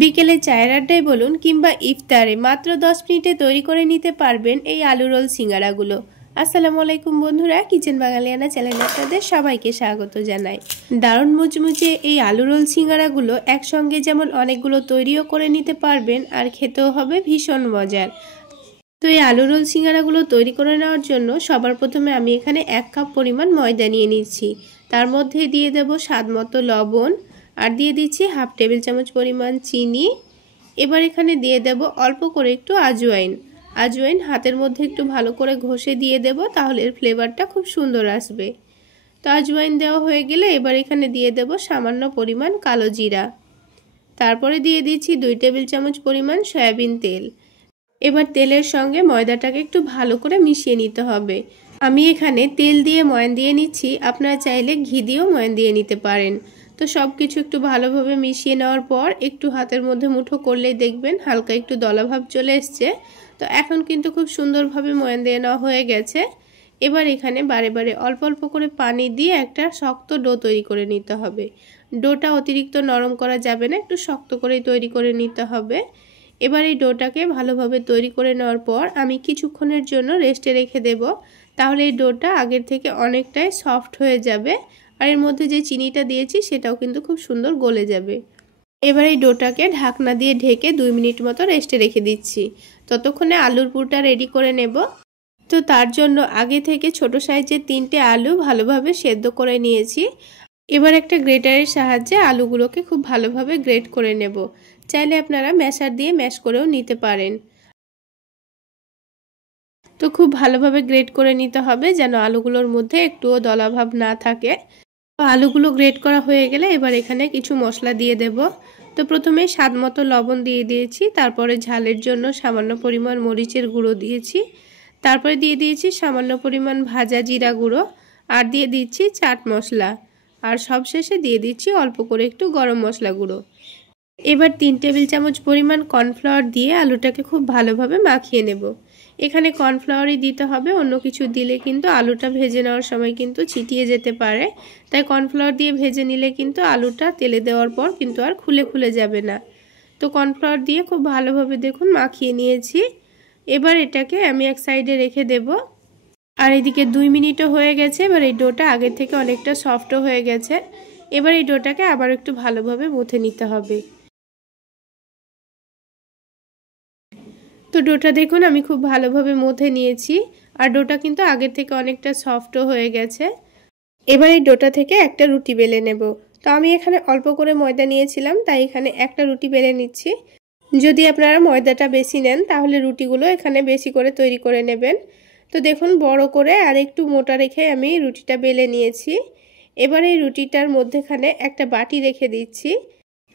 বিকেলে চায়ের আড্ডায় বলুন কিংবা ইফতারে মাত্র 10 মিনিটে তৈরি করে নিতে পারবেন এই আলু রোল সিঙ্গারাগুলো। আসসালামু আলাইকুম বন্ধুরা, কিচেন বাঙালিয়ানা চ্যানেলে আপনাদের সবাইকে স্বাগত জানাই। দারুণ মুচমুচে এই আলু রোল সিঙ্গারাগুলো একসঙ্গে যেমন অনেকগুলো তৈরিও করে নিতে পারবেন আর খেতেও হবে ভীষণ মজার। তো এই আলু রোল সিঙ্গারাগুলো তৈরি করে নেওয়ার জন্য সবার প্রথমে আমি এখানে 1 কাপ পরিমাণ ময়দা নিয়ে নিচ্ছি। তার মধ্যে দিয়ে দেব স্বাদ মতো লবণ আর দিয়ে দিচ্ছি হাফ টেবিল চামচ পরিমাণ চিনি। এবার এখানে দিয়ে দেব অল্প করে একটু আজওয়াইন হাতের মধ্যে একটু ভালো করে ঘষে দিয়ে দেব, তাহলে এর ফ্লেভারটা খুব সুন্দর আসবে। তো আজওয়াইন দেওয়া হয়ে গেলে এবার এখানে দিয়ে দেব সামান্য পরিমাণ কালো জিরা। তারপরে দিয়ে দিচ্ছি 2 টেবিল চামচ পরিমাণ সয়াবিন তেল। এবার তেলের সঙ্গে ময়দাটাকে একটু ভালো করে মিশিয়ে নিতে হবে। আমি এখানে তেল দিয়ে ময়ান দিয়ে নিচ্ছি, আপনারা চাইলে ঘি দিয়েও ময়ান দিয়ে নিতে পারেন। তো সব কিছু একটু ভালোভাবে মিশিয়ে নেওয়ার পর একটু হাতের মধ্যে মুঠো করলেই দেখবেন হালকা একটু দলাভাব চলে এসছে। তো এখন কিন্তু খুব সুন্দরভাবে ময়ান দিয়ে নেওয়া হয়ে গেছে। এবার এখানে বারে বারে অল্প অল্প করে পানি দিয়ে একটা শক্ত ডো তৈরি করে নিতে হবে। ডোটা অতিরিক্ত নরম করা যাবে না, একটু শক্ত করেই তৈরি করে নিতে হবে। এবার এই ডোটাকে ভালোভাবে তৈরি করে নেওয়ার পর আমি কিছুক্ষণের জন্য রেস্টে রেখে দেব, তাহলে এই ডোটা আগের থেকে অনেকটাই সফট হয়ে যাবে আর এর মধ্যে যে চিনিটা দিয়েছি সেটাও কিন্তু খুব সুন্দর গলে যাবে। এবার এই ডোটাকে ঢাকনা দিয়ে ঢেকে 2 মিনিট মতো রেস্টে রেখে দিচ্ছি। ততক্ষণে আলুর পুরটা রেডি করে নেব। তো তার জন্য আগে থেকে ছোট সাইজের 3টে আলু ভালোভাবে সেদ্ধ করে নিয়েছি। এবার একটা গ্রেটারের সাহায্যে আলুগুলোকে খুব ভালোভাবে গ্রেট করে নেব। চাইলে আপনারা ম্যাশার দিয়ে ম্যাশ করেও নিতে পারেন। তো খুব ভালোভাবে গ্রেট করে নিতে হবে যেন আলুগুলোর মধ্যে একটুও দলাভাব না থাকে। তো আলুগুলো গ্রেট করা হয়ে গেলে এবার এখানে কিছু মশলা দিয়ে দেব। তো প্রথমে স্বাদ মতো লবণ দিয়ে দিয়েছি, তারপরে ঝালের জন্য সামান্য পরিমাণ মরিচের গুঁড়ো দিয়েছি, তারপরে দিয়ে দিয়েছি সামান্য পরিমাণ ভাজা জিরা গুঁড়ো আর দিয়ে দিচ্ছি চাট মশলা আর সবশেষে দিয়ে দিচ্ছি অল্প করে একটু গরম মশলা গুঁড়ো। এবার 3 টেবিল চামচ পরিমাণ কর্নফ্লাওয়ার দিয়ে আলুটাকে খুব ভালোভাবে মাখিয়ে নেব। এখানে কর্নফ্লাওয়ারই দিতে হবে, অন্য কিছু দিলে কিন্তু আলুটা ভেজে নেওয়ার সময় কিন্তু ছিটিয়ে যেতে পারে। তাই কর্নফ্লাওয়ার দিয়ে ভেজে নিলে কিন্তু আলুটা তেলে দেওয়ার পর কিন্তু আর খুলে যাবে না। তো কর্নফ্লাওয়ার দিয়ে খুব ভালোভাবে দেখুন মাখিয়ে নিয়েছি। এবার এটাকে আমি এক সাইডে রেখে দেব। আর এদিকে 2 মিনিটও হয়ে গেছে। এবার এই ডোটা আগের থেকে অনেকটা সফটও হয়ে গেছে। এবার এই ডোটাকে আবার একটু ভালোভাবে মুথে নিতে হবে। তো ডোটা দেখুন আমি খুব ভালোভাবে মুথে নিয়েছি আর ডোটা কিন্তু আগের থেকে অনেকটা সফটও হয়ে গেছে। এবার এই ডোটা থেকে একটা রুটি বেলে নেব। তো আমি এখানে অল্প করে ময়দা নিয়েছিলাম, তাই এখানে একটা রুটি বেলে নিচ্ছি। যদি আপনারা ময়দাটা বেশি নেন তাহলে রুটিগুলো এখানে বেশি করে তৈরি করে নেবেন। তো দেখুন বড় করে আর একটু মোটা রেখে আমি রুটিটা বেলে নিয়েছি। এবার এই রুটিটার মধ্যেখানে একটা বাটি রেখে দিচ্ছি,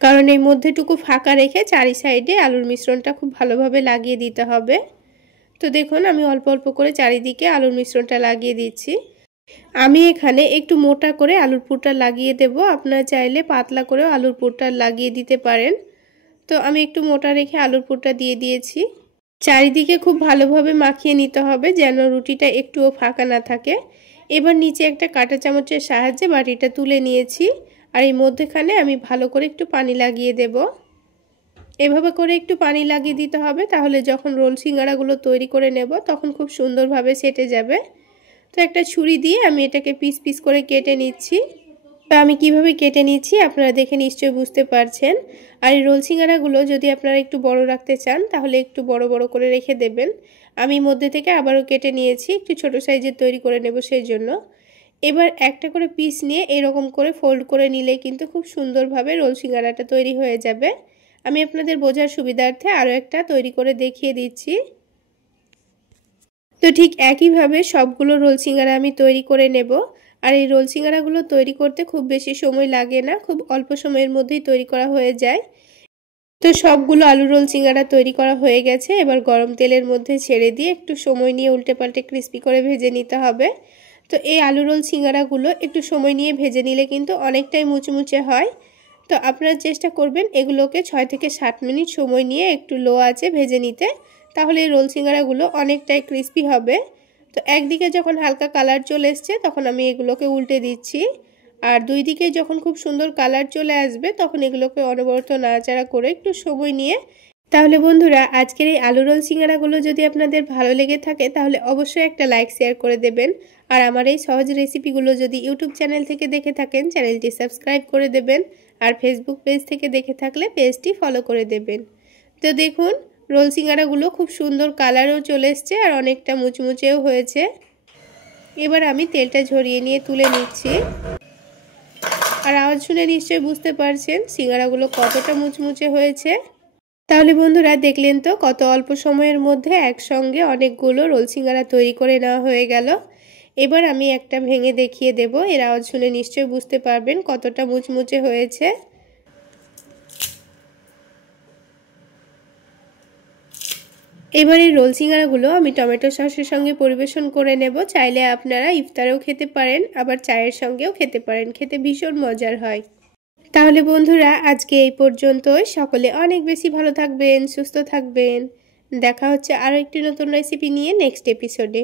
কারণ এই মধ্যেটুকু ফাঁকা রেখে চারি সাইডে আলুর মিশ্রণটা খুব ভালোভাবে লাগিয়ে দিতে হবে। তো দেখুন আমি অল্প অল্প করে চারিদিকে আলুর মিশ্রণটা লাগিয়ে দিচ্ছি। আমি এখানে একটু মোটা করে আলুর পুরটা লাগিয়ে দেব, আপনারা চাইলে পাতলা করেও আলুর পুরটা লাগিয়ে দিতে পারেন। তো আমি একটু মোটা রেখে আলুর পুরটা দিয়ে দিয়েছি। চারিদিকে খুব ভালোভাবে মাখিয়ে নিতে হবে যেন রুটিটা একটুও ফাঁকা না থাকে। এবার নিচে একটা কাঁটা চামচের সাহায্যে বাটিটা তুলে নিয়েছি আর এই মধ্যেখানে আমি ভালো করে একটু পানি লাগিয়ে দেব। এভাবে করে একটু পানি লাগিয়ে দিতে হবে, তাহলে যখন রোল সিঙ্গারাগুলো তৈরি করে নেব তখন খুব সুন্দরভাবে সেটে যাবে। তো একটা ছুরি দিয়ে আমি এটাকে পিস পিস করে কেটে নিচ্ছি। তো আমি কিভাবে কেটে নিচ্ছি আপনারা দেখে নিশ্চয়ই বুঝতে পারছেন। আর এই রোল সিঙ্গারাগুলো যদি আপনারা একটু বড় রাখতে চান তাহলে একটু বড় বড় করে রেখে দেবেন। আমি মধ্যে থেকে আবারও কেটে নিয়েছি, একটু ছোট সাইজের তৈরি করে নেব সেই জন্য। এবার একটা করে পিস নিয়ে এরকম করে ফোল্ড করে নিলে কিন্তু খুব সুন্দরভাবে রোল সিঙ্গারাটা তৈরি হয়ে যাবে। আমি আপনাদের বোঝার সুবিধার্থে আরও একটা তৈরি করে দেখিয়ে দিচ্ছি। তো ঠিক একইভাবে সবগুলো রোল সিঙ্গারা আমি তৈরি করে নেব। আর এই রোল সিঙ্গারাগুলো তৈরি করতে খুব বেশি সময় লাগে না, খুব অল্প সময়ের মধ্যেই তৈরি করা হয়ে যায়। তো সবগুলো আলু রোল সিঙ্গারা তৈরি করা হয়ে গেছে। এবার গরম তেলের মধ্যে ছেড়ে দিয়ে একটু সময় নিয়ে উল্টে পাল্টে ক্রিস্পি করে ভেজে নিতে হবে। তো এই আলু রোল সিঙ্গারাগুলো একটু সময় নিয়ে ভেজে নিলে কিন্তু অনেকটাই মুচমুচে হয়। তো আপনারা চেষ্টা করবেন এগুলোকে 6 থেকে 7 মিনিট সময় নিয়ে একটু লো আঁচে ভেজে নিতে, তাহলে এই রোল সিঙ্গারাগুলো অনেকটাই ক্রিস্পি হবে। তো একদিকে যখন হালকা কালার চলে এসছে তখন আমি এগুলোকে উল্টে দিচ্ছি আর দুই দিকে যখন খুব সুন্দর কালার চলে আসবে তখন এগুলোকে অনবরত নাড়াচাড়া করে একটু সময় নিয়ে, তাহলে বন্ধুরা আজকের এই আলু রোল সিঙ্গারাগুলো যদি আপনাদের ভালো লেগে থাকে তাহলে অবশ্যই একটা লাইক শেয়ার করে দেবেন। আর আমার এই সহজ রেসিপিগুলো যদি ইউটিউব চ্যানেল থেকে দেখে থাকেন চ্যানেলটি সাবস্ক্রাইব করে দেবেন, আর ফেসবুক পেজ থেকে দেখে থাকলে পেজটি ফলো করে দেবেন। তো দেখুন রোল সিঙ্গারাগুলো খুব সুন্দর কালারও চলে এসছে আর অনেকটা মুচমুচেও হয়েছে। এবার আমি তেলটা ঝরিয়ে নিয়ে তুলে নিচ্ছি। আর আওয়াজ শুনে নিশ্চয়ই বুঝতে পারছেন সিঙ্গারাগুলো কতটা মুচমুচে হয়েছে। তাহলে বন্ধুরা দেখলেন তো কত অল্প সময়ের মধ্যে একসঙ্গে অনেকগুলো রোল সিঙ্গারা তৈরি করে নেওয়া হয়ে গেল। এবার আমি একটা ভেঙে দেখিয়ে দেব, এর আওয়াজ শুনে নিশ্চয়ই বুঝতে পারবেন কতটা মুচমুচে হয়েছে। এবার এই রোল সিঙ্গারাগুলো আমি টমেটো সসের সঙ্গে পরিবেশন করে নেব। চাইলে আপনারা ইফতারেও খেতে পারেন, আবার চায়ের সঙ্গেও খেতে পারেন, খেতে ভীষণ মজার হয়। তাহলে বন্ধুরা আজকে এই পর্যন্তই। সকলে অনেক বেশি ভালো থাকবেন, সুস্থ থাকবেন। দেখা হচ্ছে আরও একটি নতুন রেসিপি নিয়ে নেক্সট এপিসোডে।